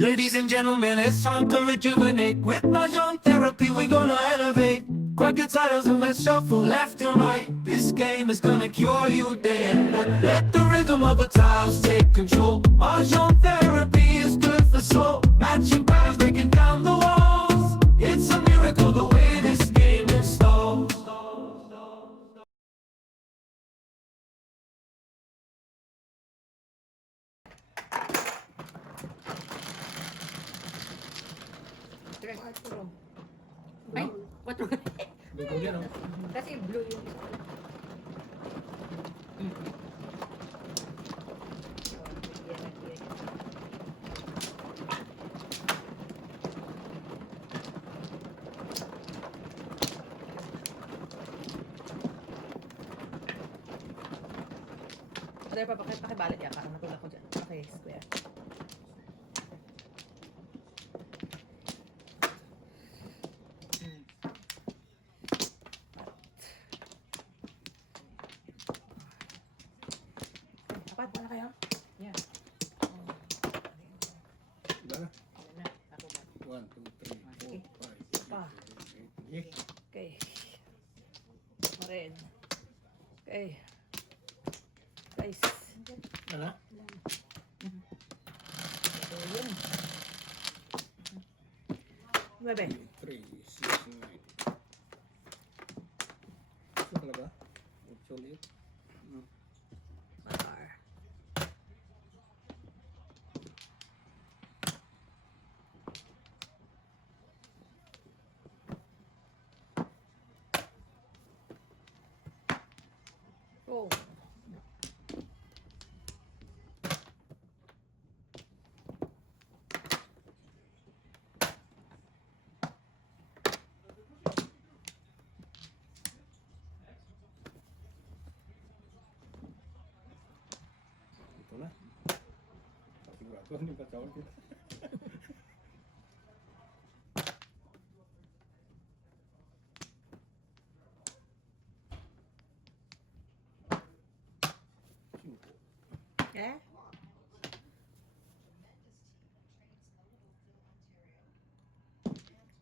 Ladies and gentlemen, it's time to rejuvenate. With Mahjong therapy, we're gonna elevate. Grab your titles and let's shuffle left and right. This game is gonna cure you day and night. Let the rhythm of the tiles take control. Mahjong therapy is good for soul. Matching patterns, breaking down the walls. It's a miracle the way this game installs. Ay, what? Dugo yan, oh. Kasi blue yung isa. Pero pakibalot yan para matulak ko dyan. Okay, square. Dapat, wala kayo? Yan. Wala na. Yan na. Ako ba? 1, 2, 3, 4, 5, 6, Pa. 7, 8. Okay. Marin. Okay. Guys. Wala. So, yun. Bebe. 3, 6, 9. Ito talaga? 8 ulit. Matar. Oh. Ito na. Sigurado, hindi pa tawag kita. Eh?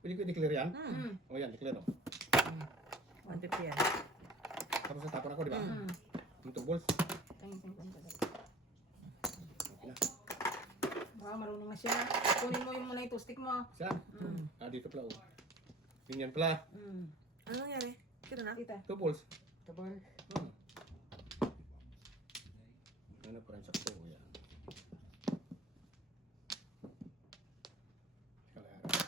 Pwede ko i-declare yan? Hmm. O yan, declare o. 150 yan. Tapos natapon ako, di ba? Hmm. Yung 2 balls. Wow, marunong na siya. Kunin mo yung muna yung stick mo. Saan? Hmm. Ah, dito pala o. Ganyan pala. Ano nangyari? Kira na? Kita. 2 balls. Tabal. Ano pa rin sakto o yan. Kalahara.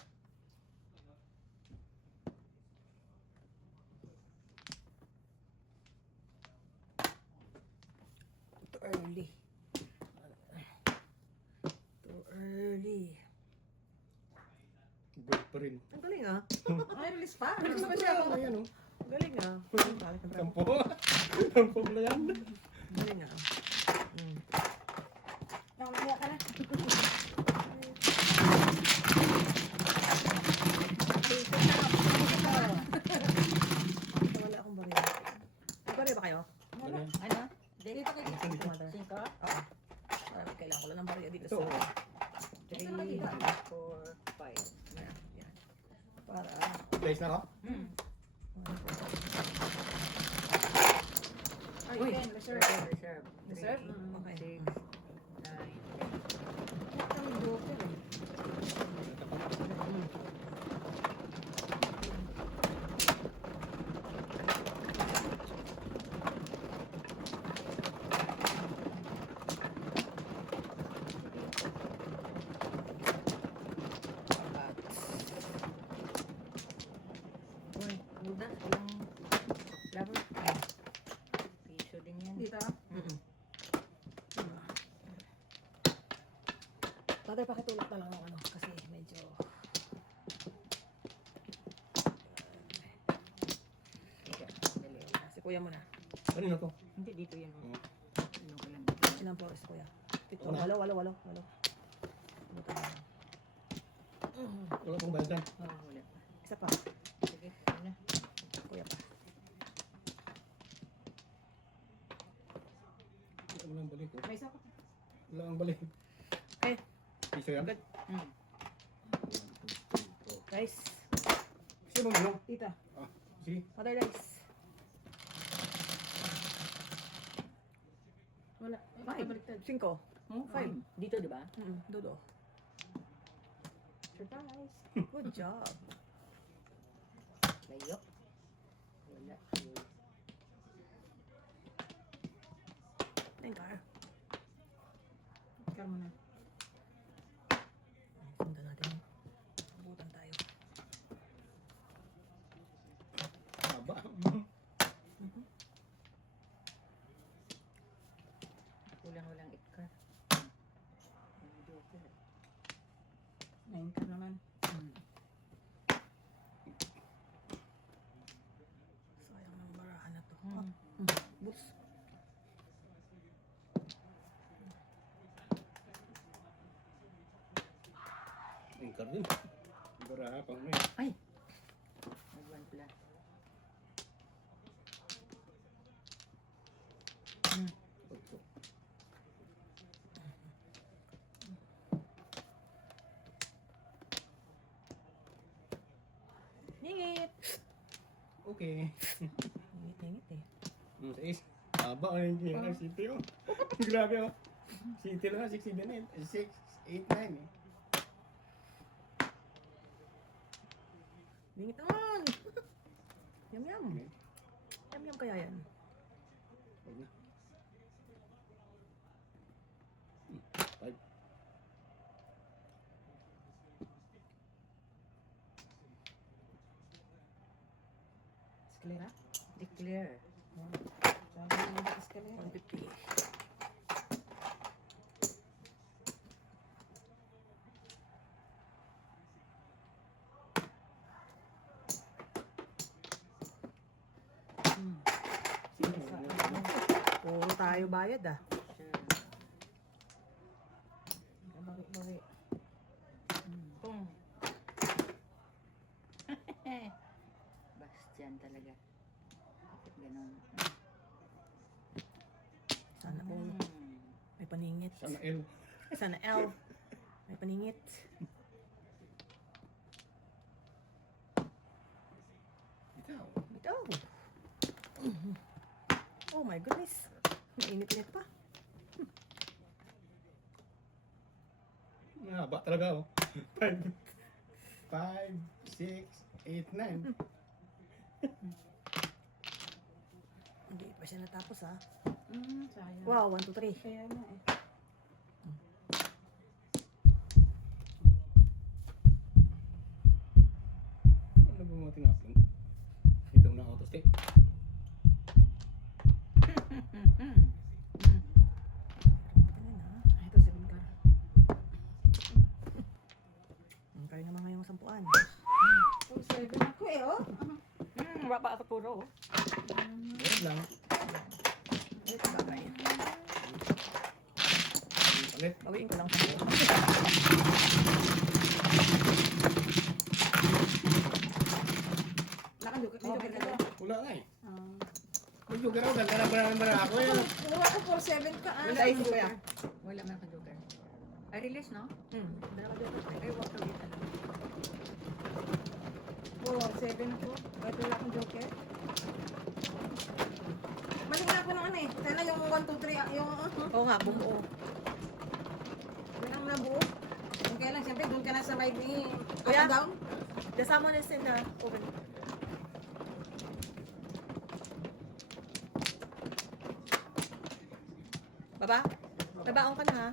Too early. Too early. Good pa rin. Ang galing ah. Ay, release pa. Release pa siya. Ayan o. Ang galing ah. Ang balik ng Kampo. Kampo pala yan. Ang galing ah. Hmm. Nakakaya ka na. Wala akong barya. May barya ba kayo? Ano yan? Ano? Dito kayo. Saan dito? Cinco? Oo. Kailangan ko lang ng barya dito Ito, sa... oh. 3, 4, 5. Yan. Yan. Para... Place na ako? Hmm. Ay, Uy, again, reserve. Reserve. Reserve? Okay. 6, 9, Kami joker eh. Uy, muda. Ilang laro? Piso din yan. Dito. Tatay, pakitulak na lang ng ano kasi medyo... Si kuya mo na. Kanino to? Hindi, dito yan. Oo. Ilang flores, kuya? Pito. Ako na. Walo. Wala pong bayad dyan. Wala. Isa pa. Sige, na. Kuya pa. Wala ang balik. Oh. May isa pa. Wala ang balik. Okay. Piso yan? Good. Mm. 1, 2, 3, 4. Rice. Sino ba mo? Tita. Ah, sige. Other rice. Wala. Five. Baliktad. 5. Oh, Five. Dito, di ba? Dodo. Surprise. Good job. Layo. Wala. Thank you. Ikaw muna. Sundan natin. Abutan tayo. Haba. Kulang-ulang itka. Joker. 9 ka naman. Sayang ng barahan na to. Bus. Ingkar din. Baraha pang may. Ay! Nag-1 pala. Opo. Ningit. Okay. Ningit eh. 6. Haba ang yung city oh. Grabe oh. City lang 6, 7, 8. 6, 8, 9 eh. Ningit naman. Yum yum. Yum yum kaya yan. Huwag na. 5. Escalera? Declare. Sabi mo ba escalera? 150. Puro tayo bayad ah. Sure. Bawi-bawi. Pum. Bastian talaga. Bakit ganun? Sana all. May paningit. Sana L. Sana L. May paningit. Ikaw. Bitaw. Oh my goodness. Mainit-init pa. Haba talaga oh. 5, 6, 8, 9. Hindi pa siya natapos ah. Sayang. Wow, 1, 2, 3. Kaya na eh. Ano ba mga tinapon? Itong na auto stick. Ito, 7 ka. Kaya naman ngayong 10-an. 7 ako eh, oh. Wala pa ako puro. Huwag lang. Ito bagay. Palit. Bawiin ko lang sa iyo. Nakajoker ka doon. Wala nga eh. May joker ako. Ganda na bara ako eh. Puro ako 4-7 ka. Wala Size akong ko yan. joker. Wala man akong joker. Ay, release, no? Nakajoker ka. Ay, walk away talaga. Oo, 7 ako. Kahit wala akong joker. Mali na ako ng ano eh. Sana yung 1, 2, 3, yung... Oo nga, bumuo. Wala ang nabuo. Yung kaya lang, siyempre, doon ka na sa live ni... Kuya? Up and down. The salmon is in the oven. Baba? Nabaon ka na ha?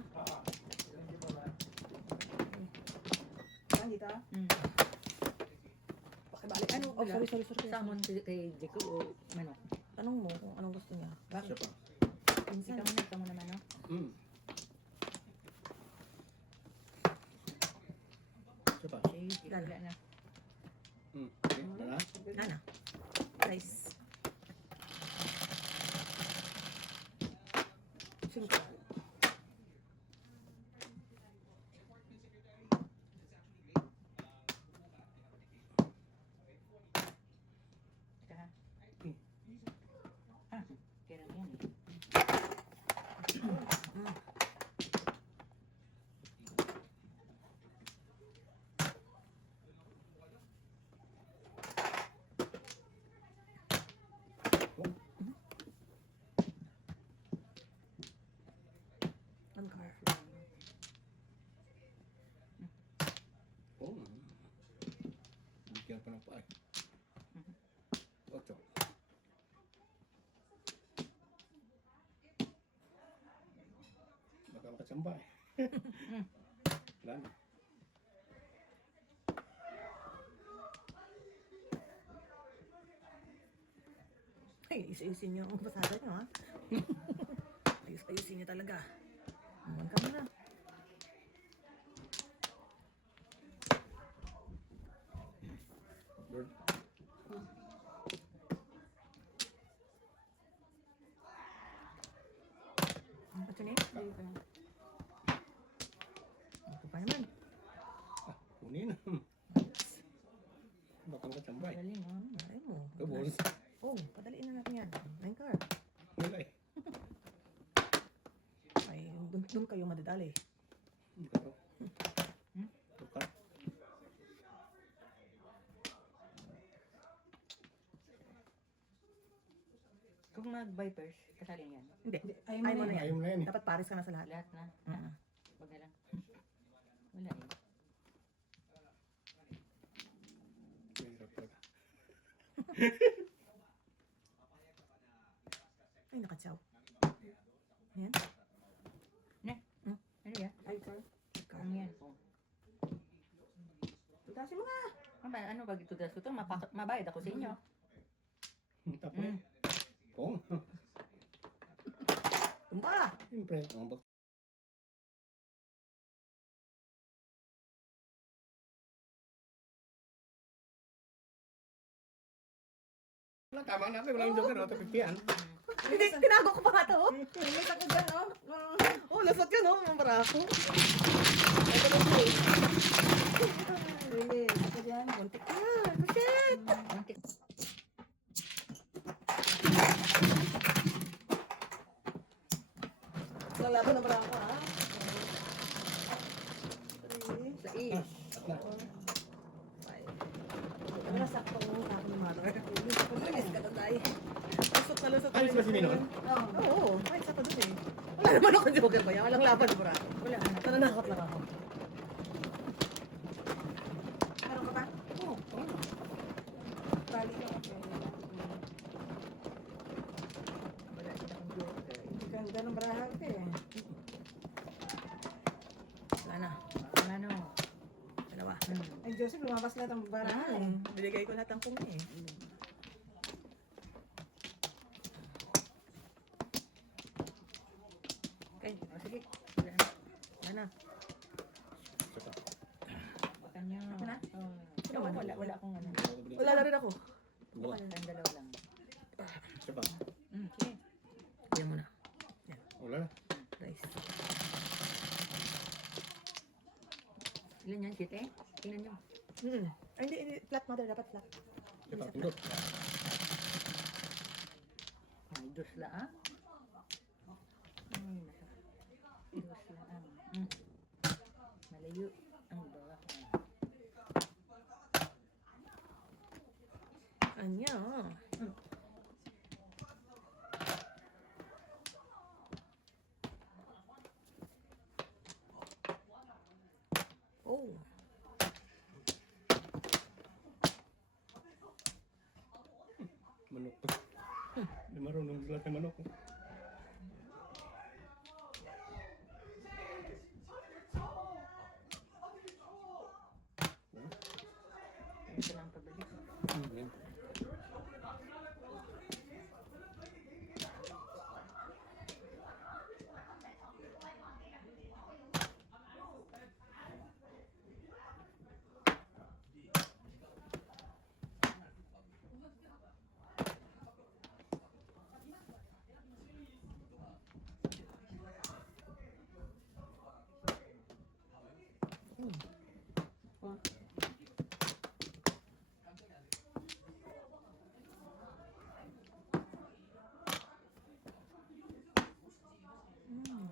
Saan dito? Pakibalik. Ano? Oh, sorry. Salmon kay Jeko o manok? Tanong mo kung anong gusto niya. Siya pa. Ikaw muna manok. Siya pa. Okay, wala na. Okay, wala. Nana. Rice. 5. Teka ha. Kaya lang yan eh. Ay. 8. Baka makachamba eh. Wala na. Ay, ayusin niyo ang pasada niyo, ha? Ayusin niyo talaga. Aman ka muna. Lord. What's your name? Ito pa naman. Kunin. Baka makachamba eh. Galing, oh. Ay mo. Kabul. Oh, padaliin na natin yan. 9 card. Wala eh. Ay, dun kayo madadali. Ito. Buka. Kung mag-vipers, kasali yan. Hindi. Ayaw Ayaw mo na yan. Ayaw mo na yan eh. Dapat pares ka na sa lahat. Lahat na. Mm. Wag na lang. Wala eh. Mahirap talaga. Ay, nakatsaw. Ayan. Ano yan? Ay, sir. Ano yan? Oh. Tutasin mo nga. Ano ba ito das ko to? Mabayad ako sa inyo. Tapos. Pong. Tumba. Siyempre. Ang bak. Wala, tama na. Wala yung joker. Ito 50 yan. Hindi, tinago ko pa nga ito. Limit ako dyan, oh. Oh, lasot yun, oh. Mga barako. Ito na po. Limit ako dyan. Buntik ka. Shit. Muntik. Lalaban na barako, ha? Sa is. At na. Ano na sakto ang sa akin ni Mother? Pagkakis ka na tayo. Lusot na lusot. Ayos ba si Minon? Oo. Ay, sakto dun eh. Wala naman ako joker ba yan? Walang laban, bro. Wala na. Nananakot lang ako. Meron ka pa? Oo. Bali lang ako. Wala din akong joker. Ganda ng barahag eh. Wala na. Ano? Dalawa. Hmm. Ay, Joseph, lumabas lahat ang barahan eh. Binigay ko lahat ang kung eh. Okay. O sige. Wala na. Wala na. Ito pa. Baka nyo. Ako na? Oo, wala akong ano. Wala na rin ako. Dua. Ang dalawa lang. Ito pa. Sige. Yan mo na. Wala na. Nice. Ilan yan? Site? Tingnan nyo. Ay, hindi. Flat, Mother. Dapat flat. Ito pa. Pindot. May dos lang. Ay, nasa. Dos lang. Malayo. Ang bawa ko. Anya. Oh. Manok to. Hindi marunong sila sa manok. Ito lang pabalik. Yan.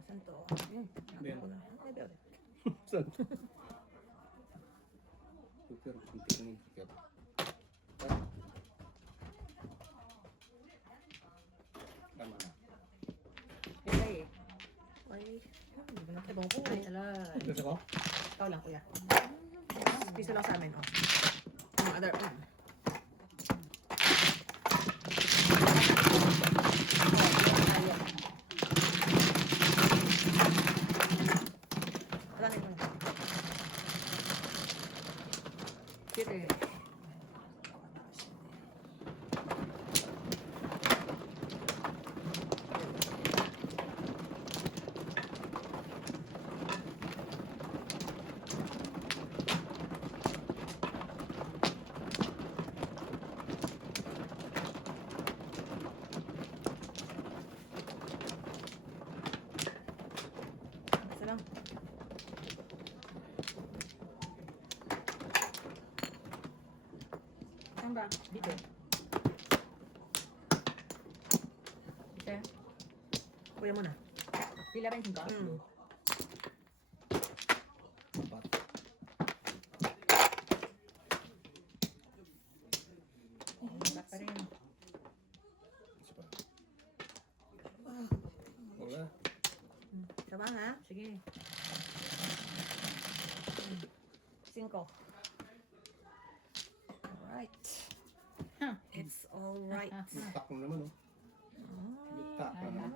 Saan to? Ayan. Ako na. Ay, bebe. Saan? Super. Kunti lang yung super. Tama na. Kaya eh. Ay, hindi ba natibang ko? Ay, ala. Gusto ko? Ikaw lang, kuya. Piso lang sa amin, oh. Yung other, City. Isa lang. Saan ba? Dito. Dito. Kuya mo na. Pila ba yung singko? Mm. Apat. Ba't pa rin? Isa pa. Wala. Isa ba ha? Sige. 5. Alright. Huh. It's alright. Bitak mo naman, oh. Bitak Ay, naman.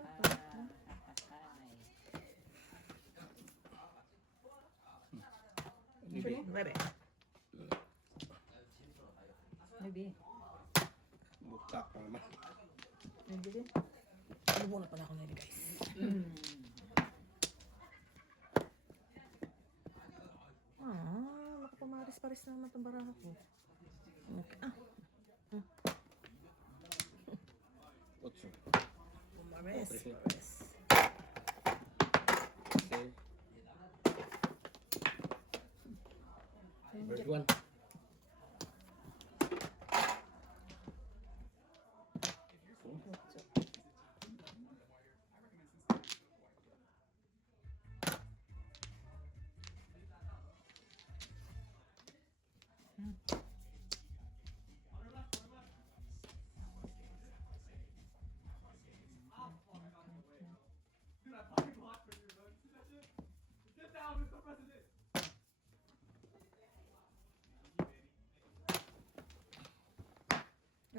Actually, 9. Maybe. Bitak pa naman. Maybe din. Ano muna pala ako nila guys. Nakapamaris-paris na naman itong baraha ko. Okay. Otso. Pumaris. Okay. Paris. Kasi bird one.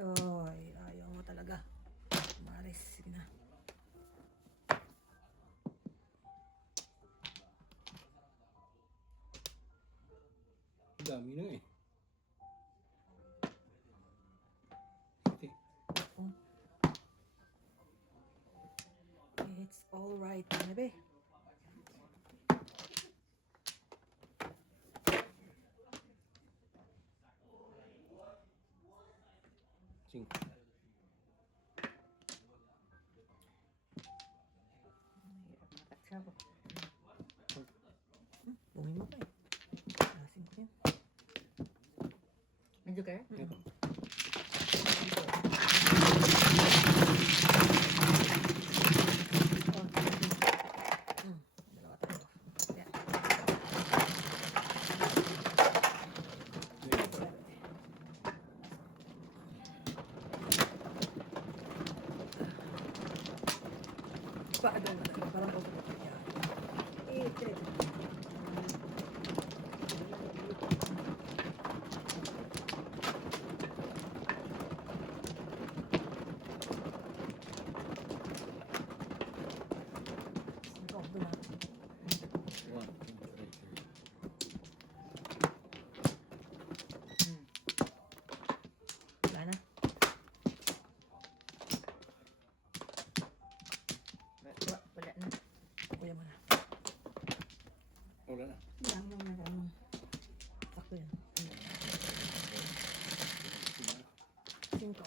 Oy, ayaw mo talaga. Maris, sige na. Dami na eh. Okay. It's alright, ano ba? Cinco. Mataksa ko. Bumi mo pa eh. Asin ko yan. Medyo kayo? Ito. Dalawa tayo. Yan. Paano na? Parang ako na kaya. Trip. Ikaw, doon na. 1, 2, 3. Wala na. Wala na. Kuya mo na. Wala na. Lang lang na ganun. Sakto yan. 5. 5. 1,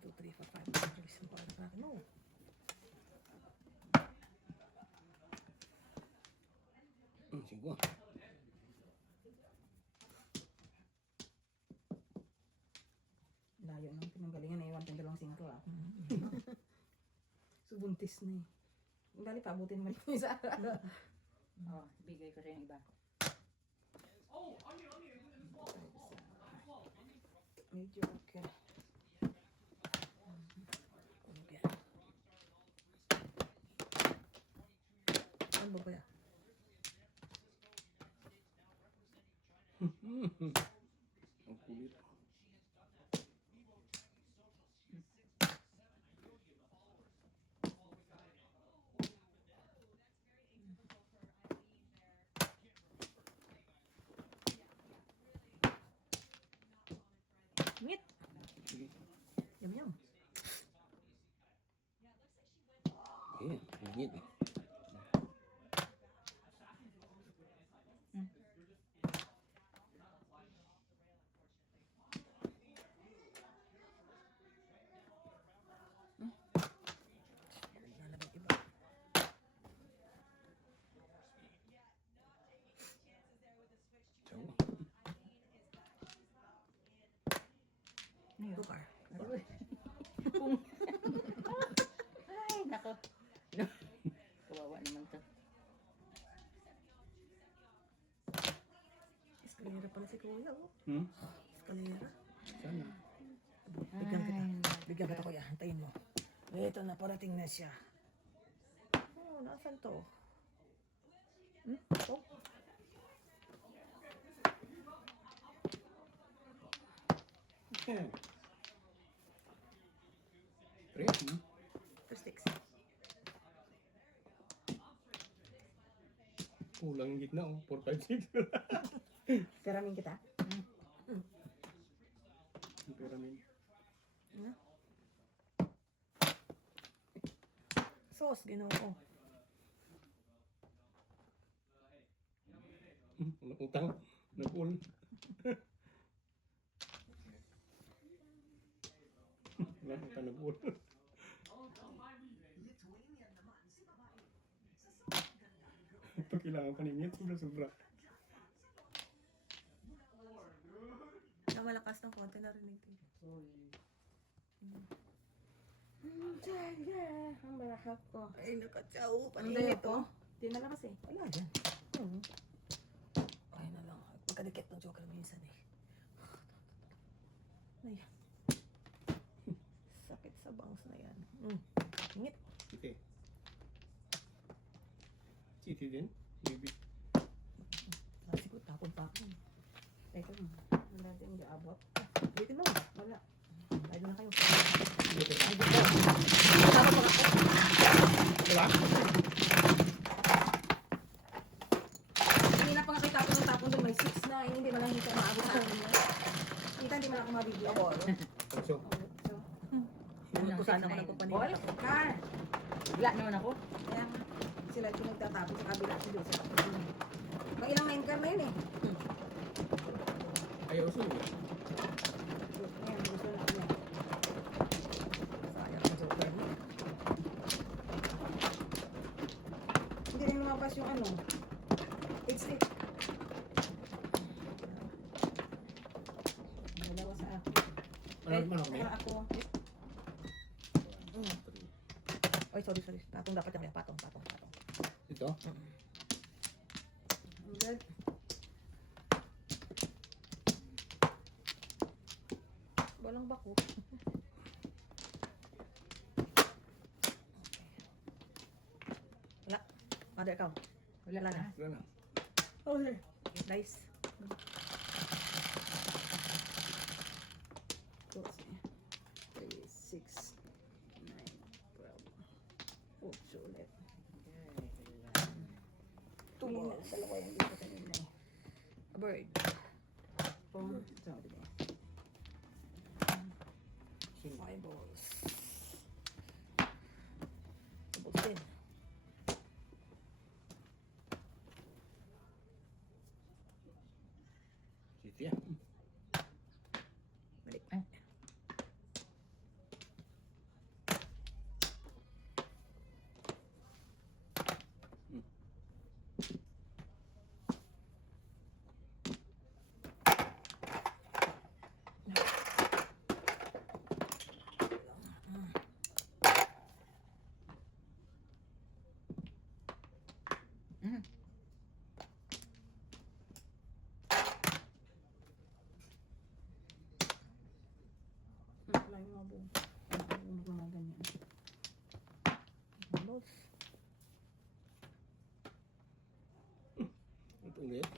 2, 3, 4, 5. Bilis mo pa sa akin. No. Cinco. Layo nang pinanggalingan na iwan tong 2-5 ah. So buntis na eh. Dali pa, abutin mo rin yung isa. Oh, bigay ko rin yung iba. Medyo okay. Okay. Ano ba ba yan? Ang kulit. Ngit eh. Nalabag iba. So, Tukar. Ay, nako. Kawawa naman to. Eskalera pala si Kuya, oh. Eskalera. sana. Bigyan kita. Bigyan kita, Kuya. Hantayin mo. Ito na, parating na siya. Oh, nasan to? Oh. Yeah. Great, hmm? First sticks. Kulang yung gitna, oh. 4, 5, 6. Karamin kita. Pyramid. Ano? Sauce, ginoo ko. Walang utang. Nag-ul. Wala utang nag-ul. Pag kailangan pa ninyo, sobra-sobra. Na malakas ng konti narinig ko. Ang malakap ko. Ay, nakatsaw. Ang Paninit, dayo oh. Di na lang kasi. Wala dyan. Ay na lang. Pagkadikit ng joker minsan eh. Ay. Sakit sa bangs na yan. Ingit. Siti. Siti din. Maybe. Nasikot tapon-tapon. Ito, wala din gaabot. Dito mo. Wala. Ay na kayo. Diba? Hindi na pa nga kayo tapon doon. May 6 na. Hindi man lang dito maabot sa akin. Kita, hindi man ako mabigyan. Ako. So, So, Kung saan ako nagpapaninit ako. Car! Bigla naman ako. Kaya nga, sila yung pinagtatapon sa kabila. Hindi sa Mag ilang 9 car na yun eh. ayaw sulit. Ayan, gusto na ako. Sayang ang joker niya. Hindi rin lumabas yung ano. It's it. Dalawa sa akin. Ano ako Para ako. Ay, sorry. Patong dapat yan. Patong. Ito? Ang good. Walang bako. Wala. Mother, ikaw. Wala Wala na. na. Wala na. Okay. Nice. 2, 3, 6, 9, 12. 8 ulit. Two balls. Dalawa yung dito kanina eh. A bird. 4. Sabi ko. 5 balls. Two balls din. Siti ah. Balik. Wala yung mga buong. Yung mga ganyan. Balls. Ito ulit.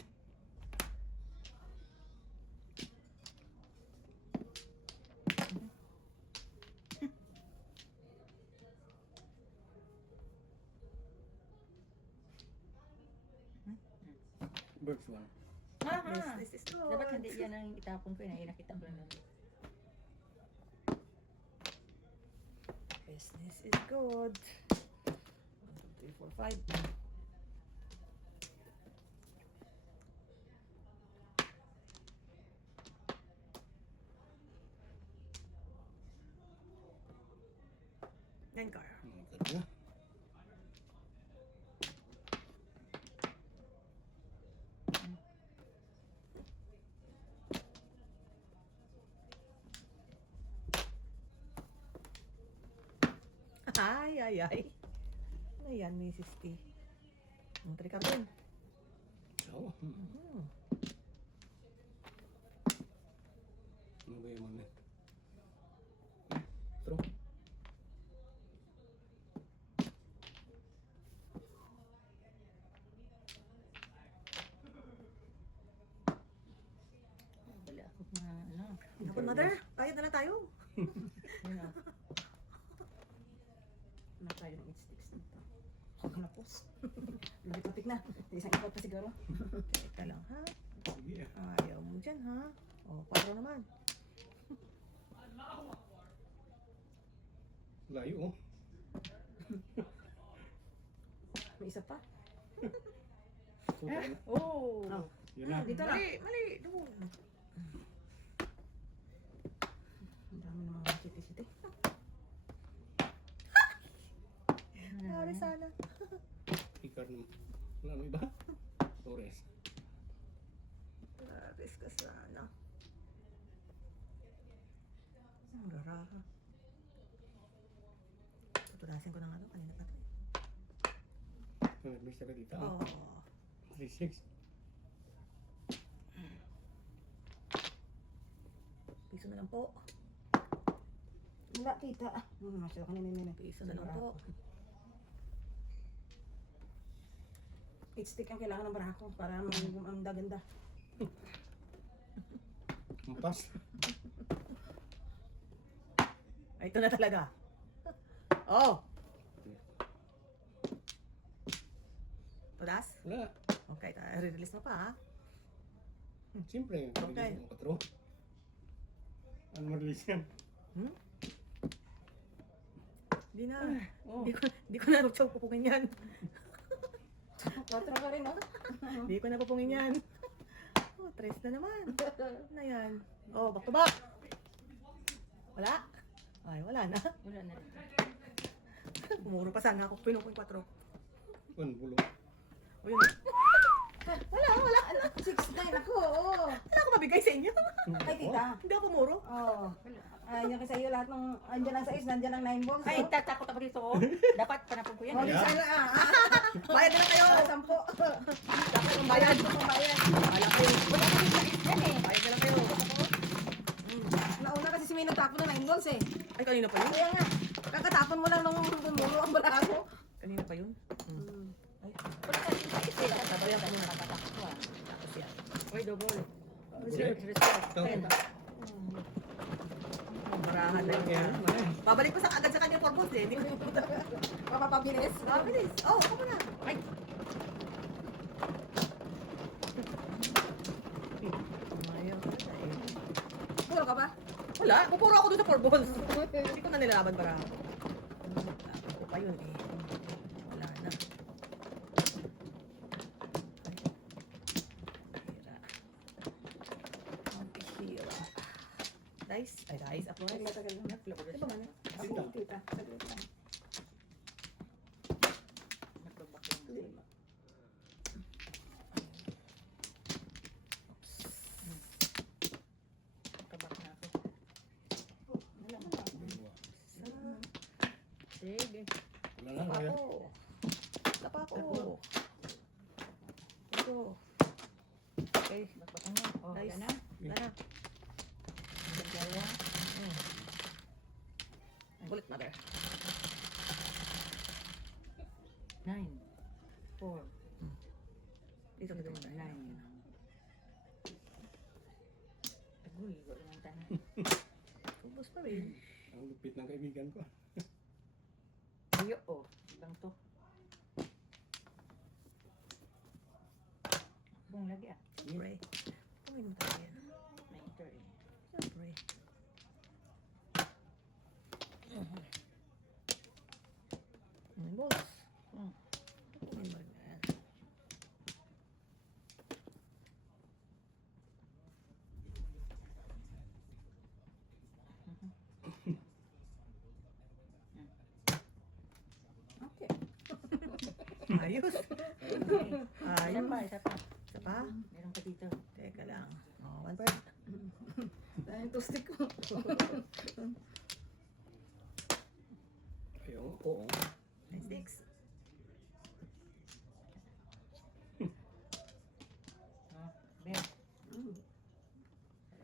Birds one. This is good. Dapat hindi yan ang itapon ko. Nakita ko lang. Business is good. 1, 2, 3, 4, 5. Yan car. Ito na. Ay, ay, ay. Ano yan, Mrs. T? Ang trika din. Oo. Ano ba yung mga? True. Wala ako na, ano. Kapag mother, kaya na lang tayo. Ano. Na tayo ng sticks dito. Huwag na pos. Lagi topic na. Isang ikaw pa siguro. Teka lang, ha? Sige ah. Ayaw mo dyan, ha? O, 4 naman. Layo oh. May isa pa. Super na. Oh! Oh. Yun na. Dito na. Mali, mali. Doon. Ang dami naman mga siti-siti. Sorry sana. Ikar naman. Wala mo iba? Torres. Labis ka sana. Ang garaha. Tutulasin ko na nga ito. Kanina pa ito. Nag-miss ka dito. Oh. 3-6. Piso na lang po. Wala, tita. Masya ka nini. Piso na lang po. 8 stick ang kailangan ng barako para ang ganda. Ampas. Ay, ito na talaga. Oh! Tulas? Wala. Okay, re-release mo pa, ha? Siyempre. Okay. Ang 4. Ano ma-release yan? Hmm? Di na. Oh. Di ko na pupungin yan. 4 ka rin, no? Di ko na pupungin yan. Oh, 3 na naman. Ano na yan? Oh, back to back. Wala? Ay, wala na. Wala na. Pumuro pa sana ako. Pinukong 4. One bulo. O yun. Wala. 6-9 ako, oo. Wala ako mabigay sa inyo. Ay, tita. Hindi ako pumuro. Oo. Ayun kasi sa'yo lahat ng, andyan ang 6, nandyan ang 9 balls. Ay, tatakot ako dito. Oh. Dapat panapon ko yan. Oh, Eh. Yeah. sana Bayad na lang kayo. 10. Dapat yung bayad. Pambayad. Wala kayo. Wala ko yung sakit yan eh. Bayad na lang kayo. Nauna kasi si May nagtapon ng 9 balls eh. Ay, kanina pa yun? Kaya nga, kakatapon mo lang nung bumulo ang barako. Kanina pa yun? Ay, Wala ka yung sakit eh. sabayan ka muna. Tatakot ko ah. Tapos yan. Oy, double. Reserve. Ito. Barahan na yan. Babalik ko sa agad sa kanya for boss eh. Hindi ko Mapapabilis. Mabilis. Oh, ako muna. Ay. Ayaw ko na eh. Puro ka ba? Wala, pupuro ako doon sa four balls. Hindi ko na nilalaban para. Tapos ko pa yun eh. Wala na. Hira. Mampihira. Dice? Ay, dice. Ako Ay, na. matagal na. Di ba man? Ako, tita. Saglit lang. Nagbabak lang. Nakabak na ako. Wala mo na. Sige. Wala na. Tapa Kaya. ko. Tapa ko. Ito. Okay. Bakbak mo. Oh, Dice. wala na. Wala na. Dalawa. Bullet mother. 9. 4. Dito na 9. naman. Agoy, wala nang tanong. Ubus pa rin. Ang lupit ng kaibigan ko. Ayo, oh. Ibang to. Bung lagi ah. Siyempre. Pumainom tayo yan. May ito eh. Siyempre. Nine balls. Ayos. Isa pa, Ayos. isa pa. Isa pa? Meron pa dito. Teka lang. Oh, 1 point. Dahil to stick ko. Ayun, oo. 9 sticks. Oh, Beb.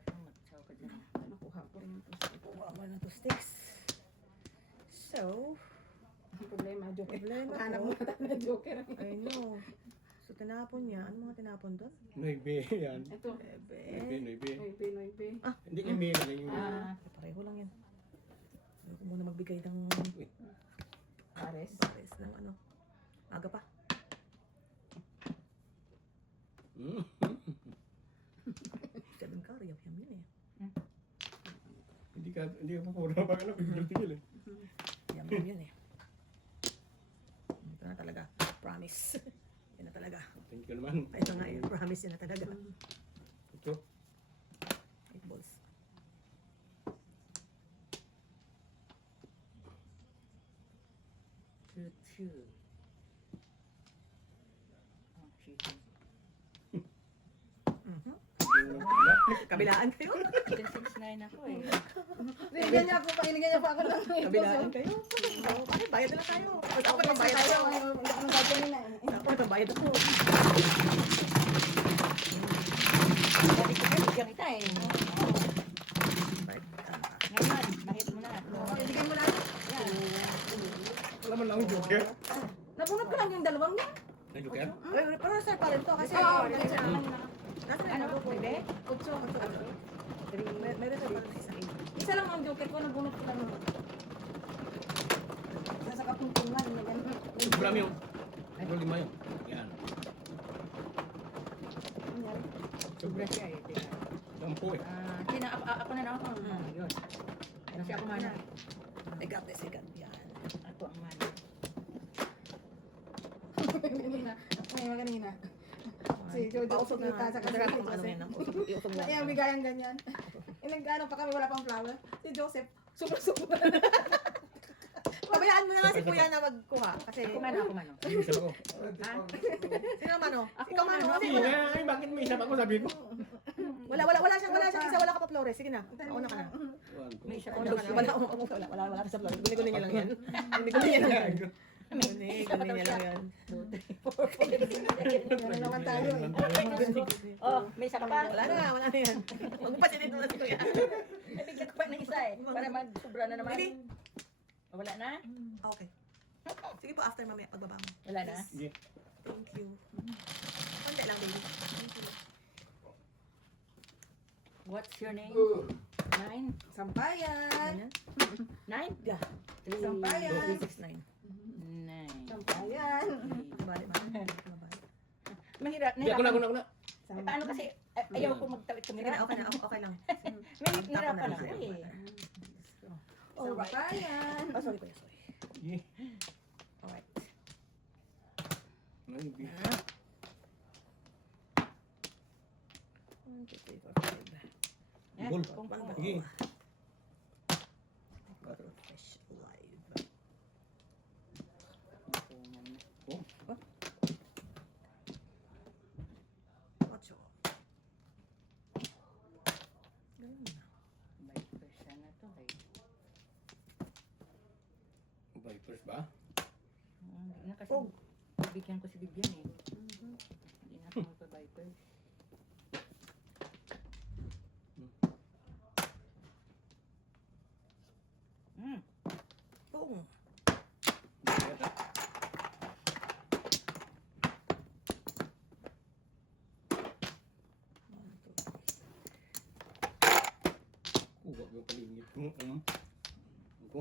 Magsaw ka dyan. Nakuha ko rin yung to stick. Kuha mo na 2 sticks. So, Ang problema, joker. Problema Hanap ko. mo na joker. I know. So, tinapon niya. Ano mga tinapon doon? Noibe yan. Ito. Noibe, noibe. Noibe. Hindi yung mail, yung Pareho lang yan. Ayoko muna magbigay ng Pares. pares ng ano. Aga pa. Hmm. 7 curry. Yum yum yun eh. Hindi ka pupura pag ano, tigil eh. Yum yum yun eh. Ito na talaga. Promise. Yan na talaga. Thank you naman. Ito nga yun. Promise yan na talaga. Ito. 8 balls. Two. Oh, shit. Mhm. Hindi mo pula. Kabilaan kayo. 1069 ako eh. Binigyan niya pa ako ng Kabilaan kayo. Oh, bakit bayad na lang tayo. Ako Ako may bayad tayo. ako. Hindi ako nang ganyan na eh. Ako may bayad ako. Sabi ko kayo, bigyan kita eh. Ngayon, mahit mo na. Oo, ibigay mo na. Yan. Wala man lang yung joker. Nabunot ko lang yung dalawang niya. May joker? Pero sir pa rin to kasi. Oo, Nasa Ano na ba, pwede? Utso. Meron sir pa rin isa. Isa lang ang joker ko, nabunot ko lang. Nasa kapuntungan. Marami yung. Ay, 5 yun. Yan. Sobra siya eh. Teka. 10 eh. Sino, ako na ako. Yun. Kasi ako mana. I got this, I got yan. Ako ang mana. Kanina. Si Jojo Pausog na. kita sa Kasi kanila. kung ano yan. Iusog mo. Ay, bigay ang ganyan. Nagkano pa kami, wala pang flower. Si Joseph, super. Pabayaan mo na nga si Kuya na magkuha. Kasi, Ako mana. Isa ako. Ha? sino mano? Ako Ikaw mano. mano. Kasi Sige nga, ay bakit may isa pa ako sabi ko? wala siyang isa, wala ka pa flores. Sige na. Una ka na. May isa Una ko ka na. Wala ka sa flores. Guni-guni niya lang yan. Guni-guni niya lang yan. Guni-guni niya lang yan. 2, 3, 4. Meron naman tayo eh. Oh, may isa ka pa. Wala na yan. Huwag mo pa sinito na si Kuya. Nabigyan ko pa ng isa eh. Para mag-sobra na naman. Really? Wala na? Okay. Sige po, after mamaya, pagbaba mo. Wala na? Sige. Thank you. Konti lang, baby. Thank you. What's your name? 9? Sampayan. 9? Yeah. Sampayan. 369. 9. Sampayan. Mabali, mabali. Mabali. Mahirap. Hindi, ako na. Eh, paano kasi ayaw ko magtawid Sige tumira? na, okay na. Okay lang. May nahirapan ako eh. Sampayan. Oh, sorry Kuya, sorry. Sige. Alright. Ay, bi- 1, 2, 3, 4, 5. Yan, Ball. kung- Sige. Quattro fish live. Oh. 8. Ganun na. May person na to eh. Vipers ba? Hindi na kasi Oh. bigyan ko si Bibian eh. Hindi na ako magpa-viper. Boom. Kuha ko yung palingit ko. Ako.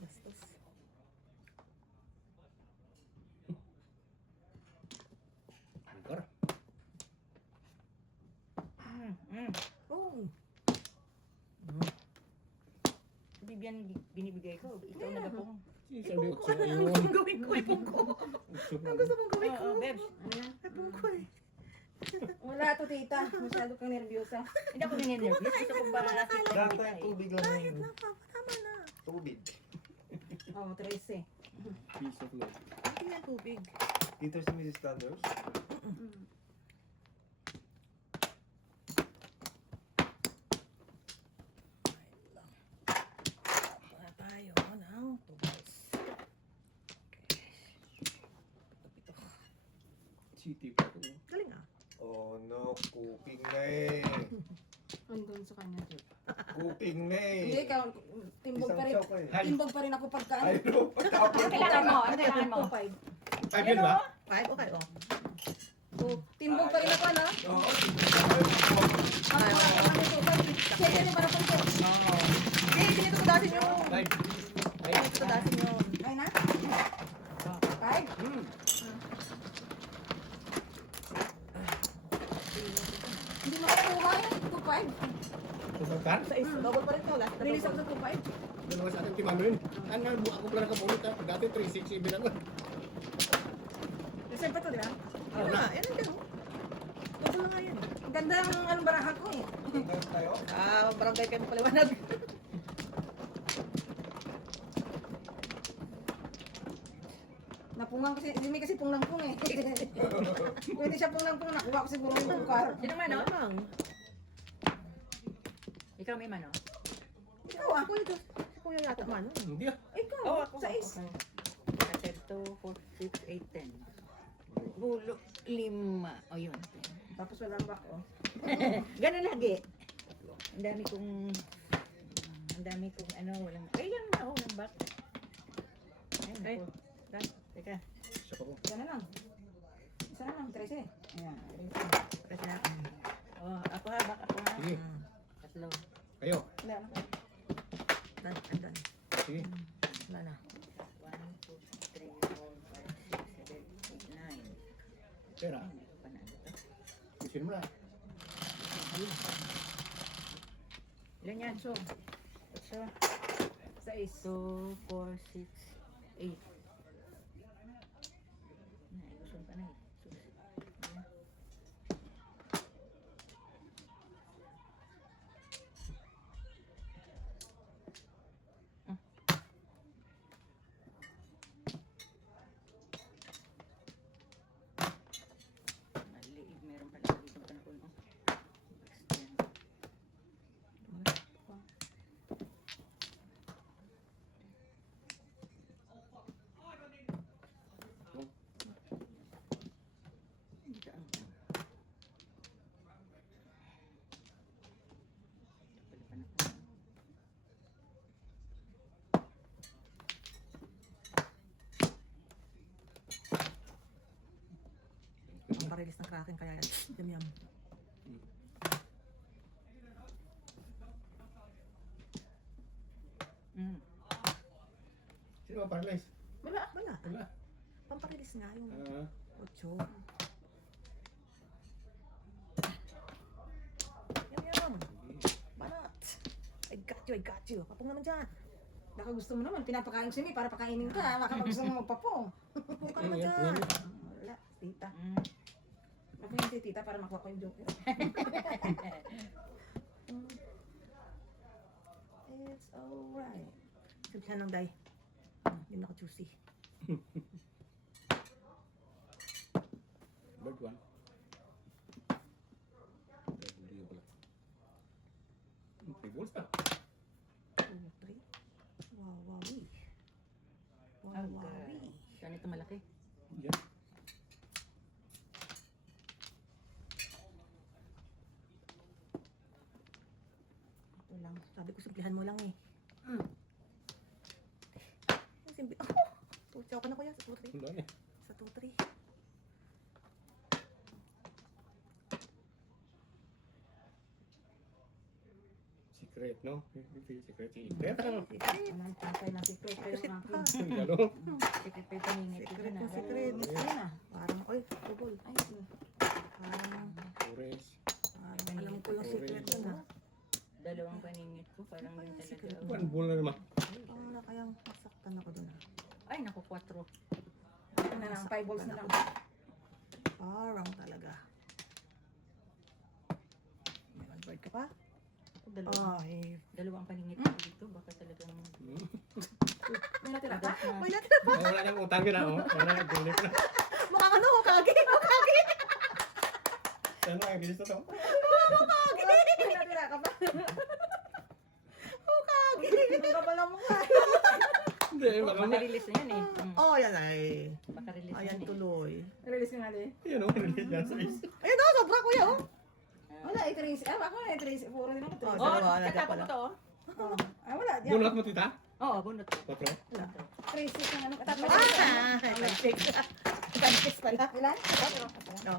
Bastos. Angkar. Boom. Si Bibian binibigay ko. Ikaw na daw po. Sabi ko Ano sa ang iyo. gusto mong gawin ko? Ipong ko. Usok Ang gusto mong gawin ko? Oo, Bebs. Ipong ko eh. Wala to, tita. Masyado kang nervyosa. Hindi ako nininervous. Gusto ko ba Dapat yung tubig lang Kahit yun. na pa, tama na. Tubig. Oh, 13. Piece of love. Hindi yan tubig. Dito si Mrs. Thunders. Wala tayo ng tubig. Pito-pito. City pa ito. Galing ah. Oh no, cooking na eh. Andun sa kanya, Jay. Cooking na Hindi, eh. ikaw, timbog Isang pa rin. choco eh. Timbog pa rin ako pagka. Ay no, patapos. Ano kailangan mo? Ano kailangan mo? 2.5. Ay, yun ba? 5, okay, oh. Timbog pa rin ako, ano? Oo. Siya yan yung parang pagka. Hindi, dito ko dasin yung... Ay. Ay. Dito ko dasin yung... Ay na? 5? Hindi makakuha yan. 2.5. Sasangkan? Sa is, double pa rin to. Last na Release ako double. sa 2.5. Dalawa sa ating timano yun. Ano, ako pala nakapulit ha. Dati 367 ako. Saan pa to, di ba? Yan na, yan ang gano'n. Double na nga yan. Ang ganda ng anong barahan ko eh. Meron tayo? Ah, barangay kayo paliwanag. Napungang kasi, hindi may kasi punglangpung eh. Pwede siya punglangpung, nakuha ko siguro yung car. Sino man, no? Lamang. Ikaw may man, no? Ikaw ah. Kuya, si Kuya yata man. Hindi ah. Ikaw, Oo, ako. sa is. Kasi 2, 4, 6, 8, 10. Bulo, 5. O yun. Tapos walang back oh. Ganun lagi. Ang dami kong... Ang dami kong ano, walang... Ay, yan na, walang back. Ay, naku. Teka. Siya pa ko. Isa na lang. Isa na lang, 13. Ayan. Kasi na. Oh, ako ha, back ako ha. Sige. Tatlo. Kayo. Wala na. Dan, andan. Sige. Wala na. 1, 2, 3, 4, 5, 6, 7, 8, 9. Pera. Panalo to. Isin mo na. Ilan yan? So, 6. 2, 4, 6, 8. Gusto pa na eh. Maliit, meron pala dito pa na po. Extend. Ang parilis ng kraken kaya yan. Yum yum. Mm. Sino ba paralyze? Wala. Wala. Wala. Pamparilis nga yung Ah. 8. Yum yum. Banat. I got you. Papong naman dyan. Baka gusto mo naman, pinapakain ko si Mi para pakainin ka. Baka gusto mo magpapong. Papong ka naman dyan. Wala, tita. Mm. Ako yung si tita para makuha ko yung joke. It's alright. Simplihan lang, Day. Yun ako juicy. Bird one. Hindi pala. May balls pa. 2, 3. Wawawi. Wawawi. Saan ito malaki? Yan. Ito lang. Sabi ko, simplihan mo lang eh. Simple. Oh! Tuchaw ka na kuya sa 2-3. Wala eh. Sa 2-3. Secret, no? Secret. Secret. Anong tatay na secret ko yung akin. Galo. Secret pa yung paninit. Secret Ito na secret. Ayun na. Parang, oy, tubol. Ay, Parang, Ores. alam ko yung secret yun ha. Dalawang paninit ko. Parang yun talaga. One ball na naman. Para kayang masaktan ako dun ha. Ay, naku, 4. ano na lang, 5 balls na lang. Parang talaga. Bird ka pa? Dalawa. Ay. Dalawang paningit ko dito. Baka talagang... May natira ka? Agad na. May natin. Wala nang utang yun oh. Wala nang gulit na. Mukhang ano, kagi. Kagi. Ano ang bilis na to? May natira ka pa? Kagi. Ang kapal ng mukha. Hindi, baka Baka release na yan eh. Oh, yan ay. Baka release Ayan yan eh. tuloy. Release nga din. Yun oh, release yan sa is. Ayun oh, sobra kuya oh. Wala, i-trace. Ako na i-trace. Puro din ako Oh, trace. Oh, dalawa na dyan katapos pala. mo to oh. Ay, wala. Diyan. Bunot mo tita? Oo, bunot. Patro? Trace yung ano. Tapos. Ah, pancakes pala. Ilan? No.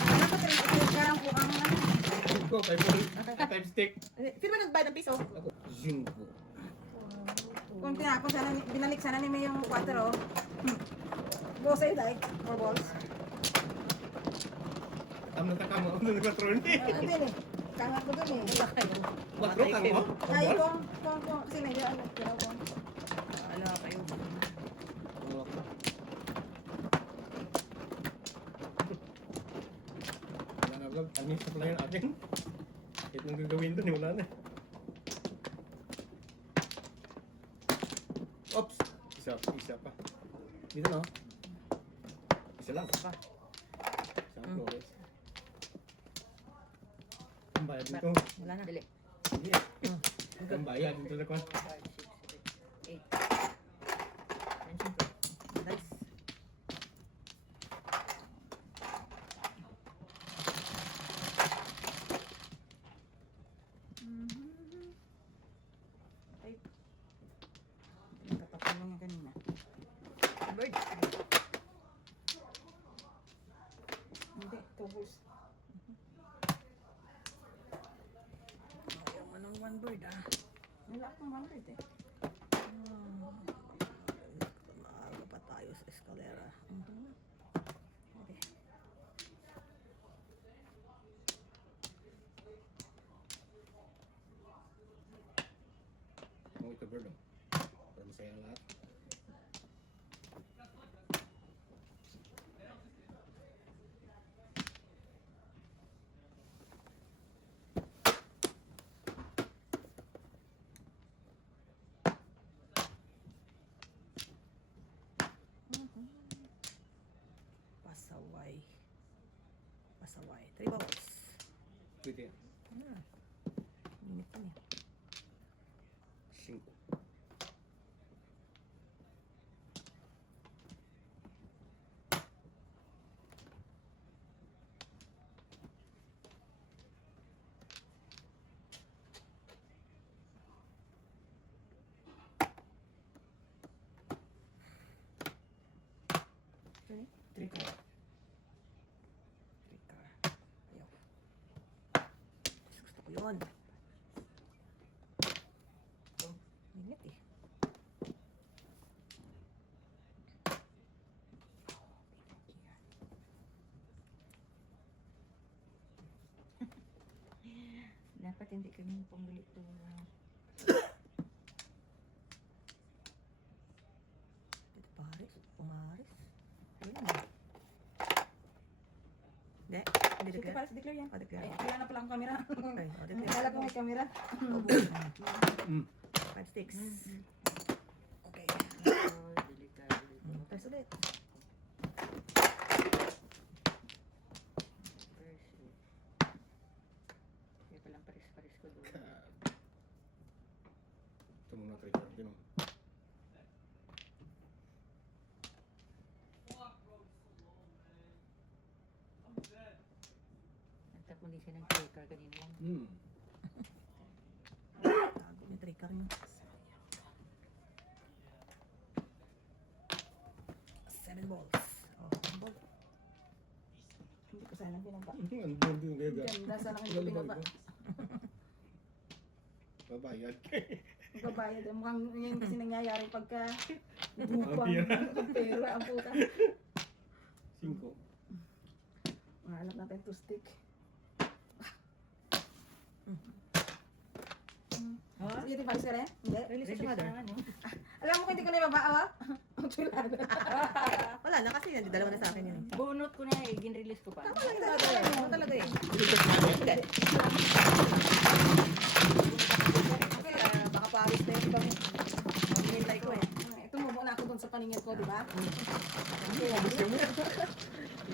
Ano pa trace? Parang po ang ano. Ko, type stick. Sino ba nagbayad ng piso? Ako, Zinco. Kung tinapos sana, binalik sana ni May yung 4. Go say like, 4 balls. Tama na takam mo. Ano na patron eh? Ano din eh. Kangat ko dun eh. Patro kang mo? Ay, kung, kasi medyo ano, pero kung. Ala kayo. Wala na vlog. Ano yung supply ng akin? Kahit nang gagawin doon, wala na. Oops! Isa pa. Dito no? Isa lang. Isang flores. Ang bayad dito. Wala na. Dali. Hindi. Ang bayad dito na kwan. 5, 6, 7, 8. Nice. Katapos mo nga kanina. Bird. Hindi, 2 balls. Ayaw mo ng one bird ah. Wala akong 100 eh. Maaga pa tayo sa eskalera. Okay. Ang ito bird. Para masaya na lahat. Pasaway. Pasaway. 3 balls. Pwede yan. Minute pa niya. 5. Trika. Trika. Ayaw. Gusto ko yun. Minute eh. Dapat hindi kami pumili to. Dito pares. Pumares. Ayun. Hindi. Hindi Sige, declare. para sa declare yan. Oh, declare. Ay, wala na pala ang camera. Okay. Oh, declare. Akala ko may camera. Mm. 5 sticks. Okay. Delikado. Press ulit. Kaya palang paris-paris ko doon. Ito muna trigger. Yun oh. Nagtapon din siya ng tracker kanina lang. Tago yung trigger niyo. 7 balls. Oh, 1 ball. Hindi ko sana binaba. Ang bold yung gaga. Ganda, sana hindi ko binaba. Babayad. Magbabayad. Mukhang yun kasi nangyayari pagka Ang bupang pira. pera ang puta. 5. Mahanap natin 2 stick. Ha? Sige, di ba sir eh? Hindi. Release Release sa mother. na ano. Alam mo kung hindi ko na ibaba, chulada. Wala na kasi yan. Dalawa na sa akin yun. Bunot ko na eh, gin-release ko pa. Tama lang talaga. Ano talaga eh. Hindi. Kasi baka pawis na yung ibang hinintay ko eh. Tumubo na ako doon sa paningin ko, di ba?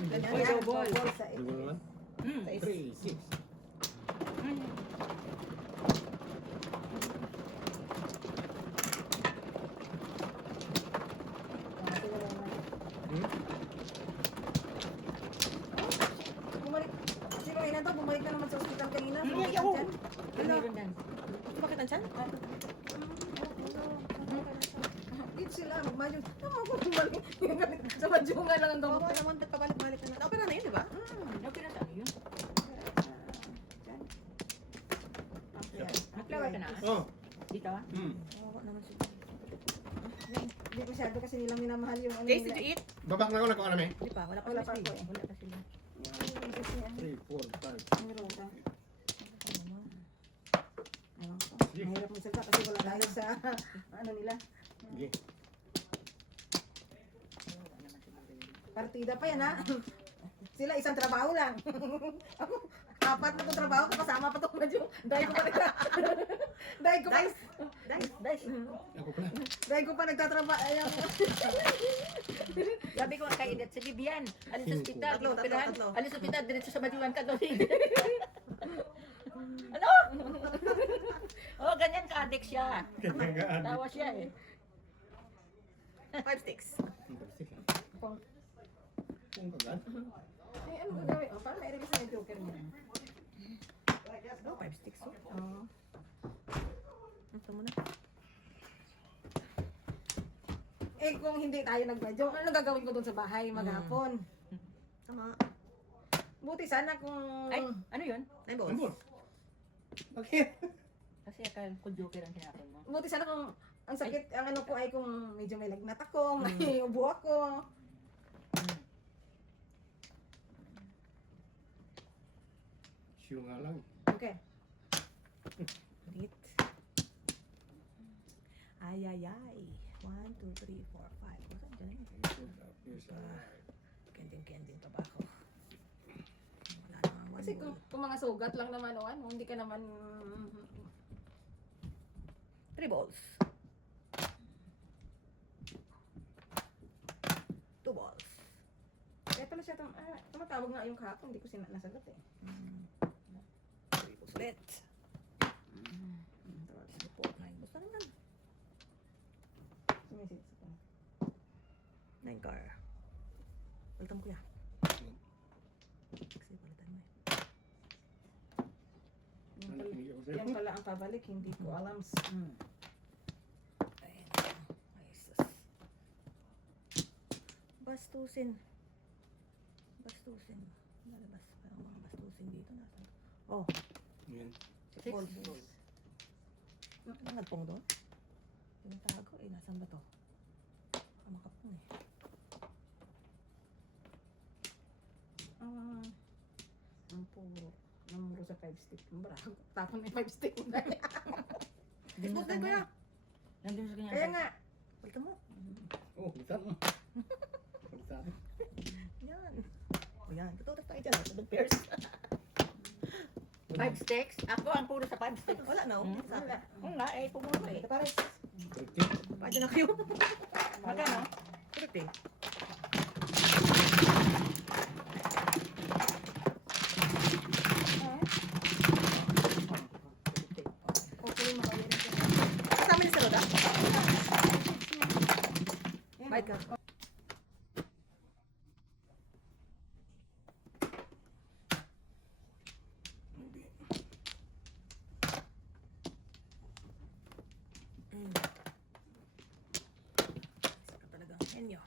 Ganyan Oy, yan. double. Double sa Ano naman? 3, 6. Bumalik. Si Rowena daw, bumalik na naman sa ospital kanina. Ay, Bumalik ako. dyan. Meron yan. Bakit ang tiyan? Dito sila, magmadyo. Tama ko bumalik. Sa madyungan lang ang Oo, doktor. naman pabalik-balik na. Opera na yun, di ba? Okay na sa yun. Nag-flower ka na? Oh. Dito ah? Oo, naman siya. Hindi masyado kasi nilang minamahal yung ano Guys, did nila. you eat? Babak na ako na kung ano may. Hindi pa, wala pa Wala si pa Miss ako B. eh. Wala pa sila. Yung misis niya. 3, 4, 5. Ang roda. Ewan ko. Mahirap magsalita kasi wala tayo sa ano nila. Sige. Partida pa yan ha. Sila isang trabaho lang. Ako, apat na itong trabaho ko kasama pa itong medyo. Dahil ko pa dahil ko pa Dice. Ako pala. dahil ko pa nagtatrabaho. Ayun. Sabi ko kay Edith, si Bibian, alis sa ospital, Tatlo, operahan, tatlo. alis sa ospital, diretso sa Madyuan ka daw. Ano? Oh, ganyan ka-addict siya. Kanya nga. Tawa siya eh. 5 sticks. Kung kagan. Ay, ano gagawin? Oh, parang may release na yung joker niya. Oh, 5 sticks. Oh. Oo. Ito mo na. Eh kung hindi tayo nag-medyo, ano gagawin ko doon sa bahay maghapon? Tama. Buti sana kung... Ay, ano yun? 9 balls. Ano? Bakit? Kasi akala ko joker ang hinapon mo. Buti sana kung ang sakit, ang ano ko ay kung medyo may lagnat ako, may ubo ako. Sure nga lang. Okay. Ulit. Ay, ay, ay. 1, 2, 3, 4, 5. Saan dyan? Kending pa ba ako? Wala naman. Kasi kung mga sugat lang naman o ano, hindi ka naman... 3 balls. 2 balls. Kaya pala siya, tumatawag nga yung kahapon, hindi ko nasagot eh. 3 balls ulit. 4, 9 balls na naman. Sumisit ko. 9 car. Palitan mo kuya. Kasi palitan mo eh. Yan Anak, pala, hindi ako sa'yo. yan pala ang pabalik, hindi ko alam. Ayan. Ay, sus. Bastusin. Bastusin. Lalabas. Parang mga bastusin dito. Nasaan? Oh, Yan. 6 balls. balls. Ang nagpong doon? Tinatago eh. Nasaan ba to? Kamakapong eh. Ang puro. Namuro sa 5 stick. Bravo. Tapon na yung 5 stick. Isbos din kuya. Nandun sa kanya. Kaya nga, Palitan mo. Oh, litan mo. Litan. Yan. O yan. Tututas tayo dyan. 7 pairs. 5 sticks? Ako ang puro sa 5 sticks. Wala na. Oh. Sa akin. Oo nga, eh, pumuno eh. ito pares. 30. Paano na kayo? Magkano? 30. Okay, makawirin ko. Kasama niya sa roda? Bye ka. Saka talaga ang henyo.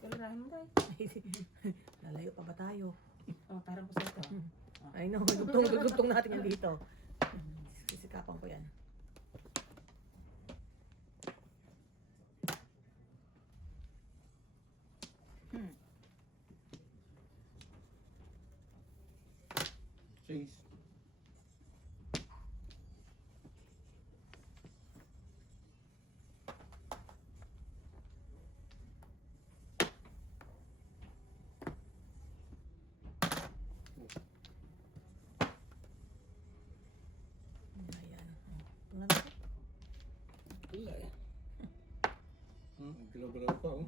Kalarahin mo tayo. Lalayo pa ba tayo? Oh, parang ko sa ito. I know, dugtong natin yan dito. Sisikapan ko yan. Six. Ayan. Tingnan natin. Wala eh. Galaw-galaw pa oh.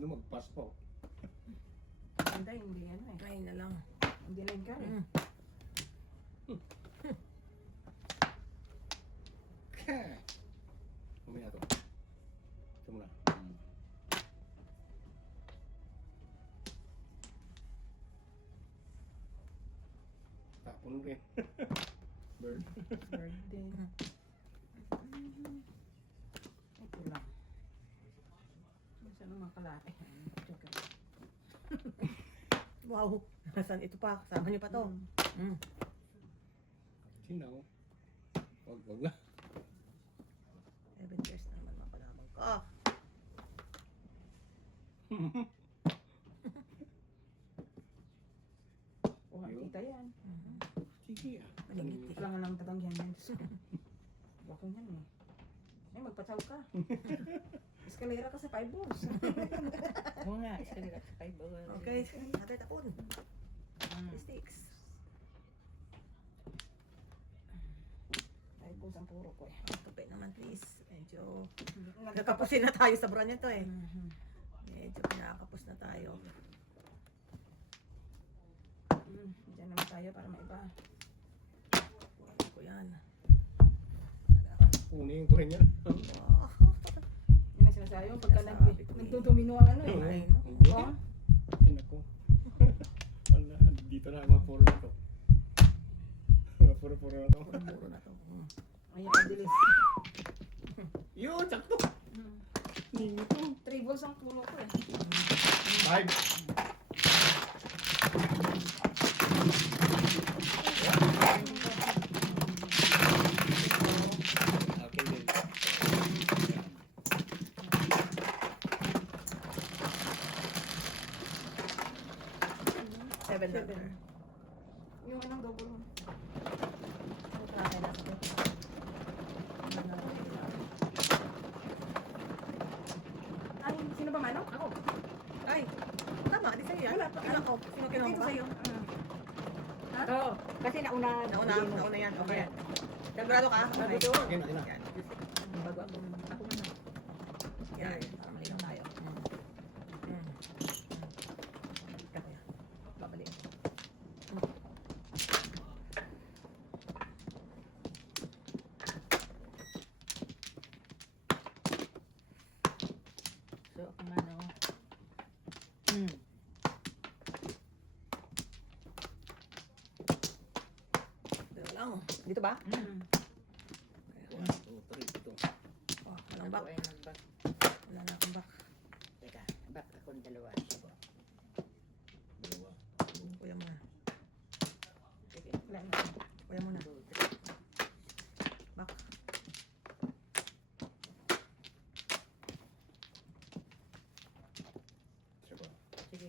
Lumagpas pa oh. Hindi, hindi ano eh. Ayun na lang. Hindi line ka eh. Mamaya to. Ito muna. Tapon rin. Bird. Birthday. Ito lang. Saan ang mga kalaki? Joke lang. Wow. Nasaan ito pa? Kasama niyo pa to. Sinaw. Wag na. 7 years na naman mapalamang ka. O, kita yan. Sige ah. Malingit Wala nga lang tatanggihan yan. Bakit yan eh. Ay, magpatsaw ka. Eskalera ka sa 5 balls. Oo nga, eskalera sa 5 balls. Okay, another tapon. Sticks. 5 balls ang puro ko eh. Tupi naman please. Medyo nagkapusin na tayo sa brand nito eh. Medyo pinakapos na tayo. Diyan naman tayo para maiba. Ano ko yan? Punin ko rin yan. Wow. Yun ang sinasabi mo, pagka Sabi ko eh. nagtutumino ang ano eh. Ay, Oo. Ay nako. Wala. Dito na mga puro na to. Mga puro-puro na to. Puro na to. Ayan, ang dilis. Yun, sakto. Nito. 3 balls ang puno ko eh. 5. Akin din. Seven na. Seven. Yung anong double mo. Ay, sino ba manok? Ako. Ay, tama, di sa'yo yan. Wala pa. Ano ko? Sino kinuha Ito ba? sa'yo. Ito, kasi nauna. Nauna yan. Okay. Sigurado ka? Bago Okay. to. Akin, akin na. Yan. Bago ako. Ako muna. Yan. Para malinaw tayo. Ako yan. Babalik. So, kung ano. Dito lang. Dito ba? 1, 2, 3, ito. Oh, walang back. Ako ay nag-back. Wala na akong back. Teka, back akong dalawa. Siya. Dalawa. Kuya mo na. Sige. Wala na. Kuya mo na. 2, 3. Back. Isa pa. Sige.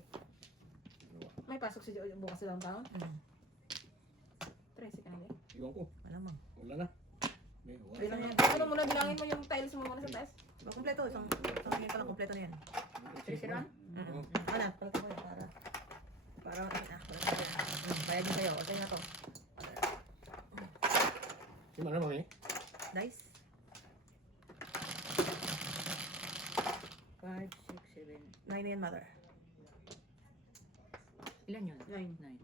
Dalawa. May pasok si Jojo bukas sa downtown. Mm. 13 ka na yan. Iwan ko. Malamang. Wala na. May wala. Bilang yan. Ano muna bilangin mo yung tiles mo muna sa taas? So, kompleto. Isang minute lang kompleto na yan. 3-0? Oo. Ano? Palit ko yan para. Para, ayun na. Palit ko yan. Bayad din kayo. Okay na to. Si Mana Mami? Dice. 5, 6, 7. 9 na yan, mother. Ilan yun? 9. 9.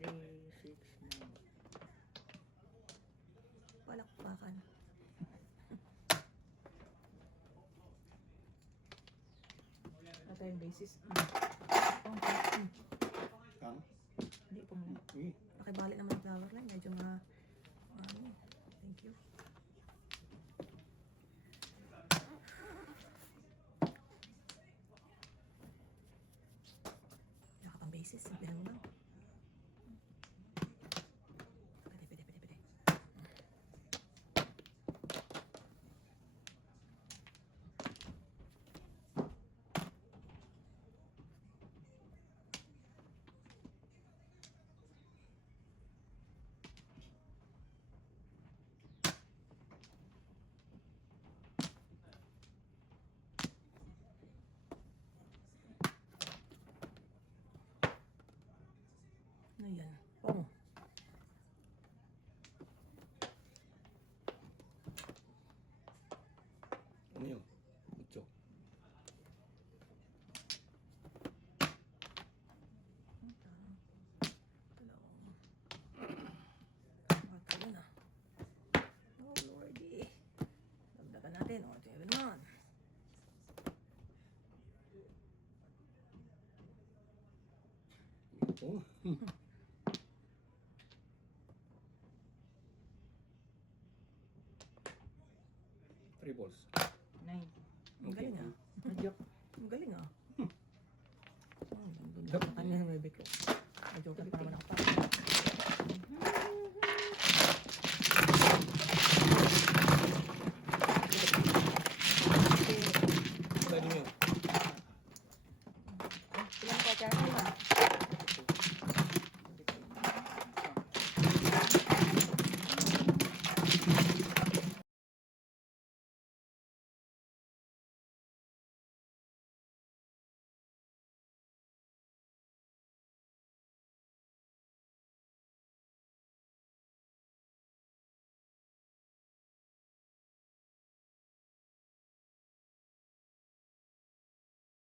3, 6, 9. Palakpakan. Ito yung basis. Oh, Kam? hindi po muna. Uy. Pakibalik naman yung flower line. Medyo ano. Thank you. Oo. Three balls. Nine. Ang galing ah. Medyo. Ang galing ah. Ang ganda ng kanya ng bebek ko. Medyo galing pa naman ako pa.